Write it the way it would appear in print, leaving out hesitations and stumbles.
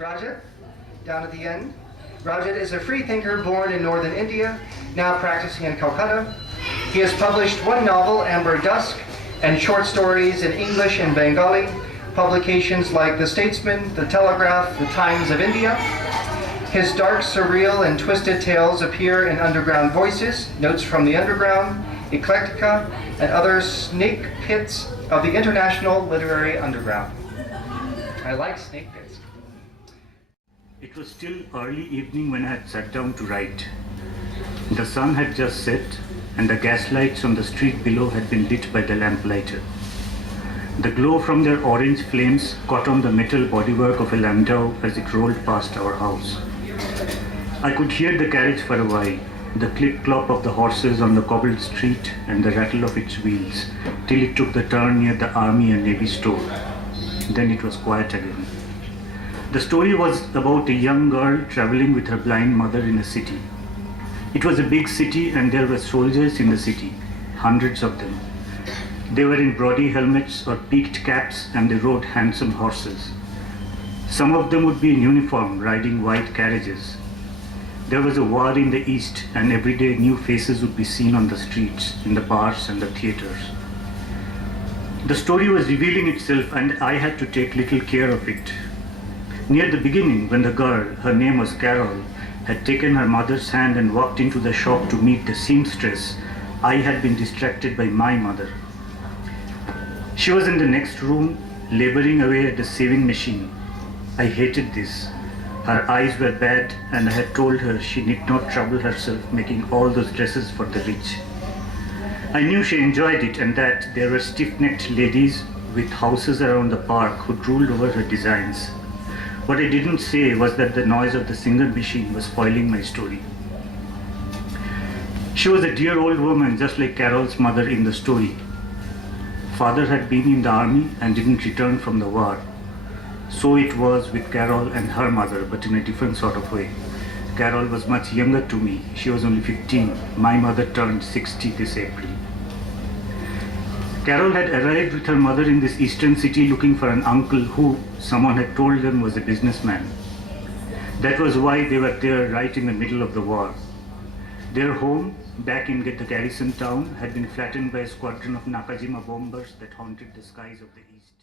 Rajat, down at the end. Rajat is a free thinker born in northern India, now practicing in Calcutta. He has published one novel, Amber Dusk, and short stories in English and Bengali, publications like The Statesman, The Telegraph, The Times of India. His dark, surreal, and twisted tales appear in Underground Voices, Notes from the Underground, Eclectica, and other snake pits of the international literary underground. I like snake pits. It was still early evening when I had sat down to write. The sun had just set, and the gaslights on the street below had been lit by the lamplighter. The glow from their orange flames caught on the metal bodywork of a landau as it rolled past our house. I could hear the carriage for a while, the clip-clop of the horses on the cobbled street and the rattle of its wheels, till it took the turn near the Army and Navy store. Then it was quiet again. The story was about a young girl traveling with her blind mother in a city. It was a big city and there were soldiers in the city, hundreds of them. They were in broady helmets or peaked caps and they rode handsome horses. Some of them would be in uniform, riding white carriages. There was a war in the East, and every day new faces would be seen on the streets, in the bars and the theaters. The story was revealing itself, and I had to take little care of it. Near the beginning, when the girl, her name was Carol, had taken her mother's hand and walked into the shop to meet the seamstress, I had been distracted by my mother. She was in the next room, laboring away at the sewing machine. I hated this. Her eyes were bad, and I had told her she need not trouble herself making all those dresses for the rich. I knew she enjoyed it and that there were stiff-necked ladies with houses around the park who drooled over her designs. What I didn't say was that the noise of the singer machine was spoiling my story. She was a dear old woman, just like Carol's mother in the story. Father had been in the army and didn't return from the war. So it was with Carol and her mother, but in a different sort of way. Carol was much younger to me. She was only 15. My mother turned 60 this April. Carol had arrived with her mother in this eastern city looking for an uncle who, someone had told them, was a businessman. That was why they were there right in the middle of the war. Their home, back in the garrison town, had been flattened by a squadron of Nakajima bombers that haunted the skies of the east.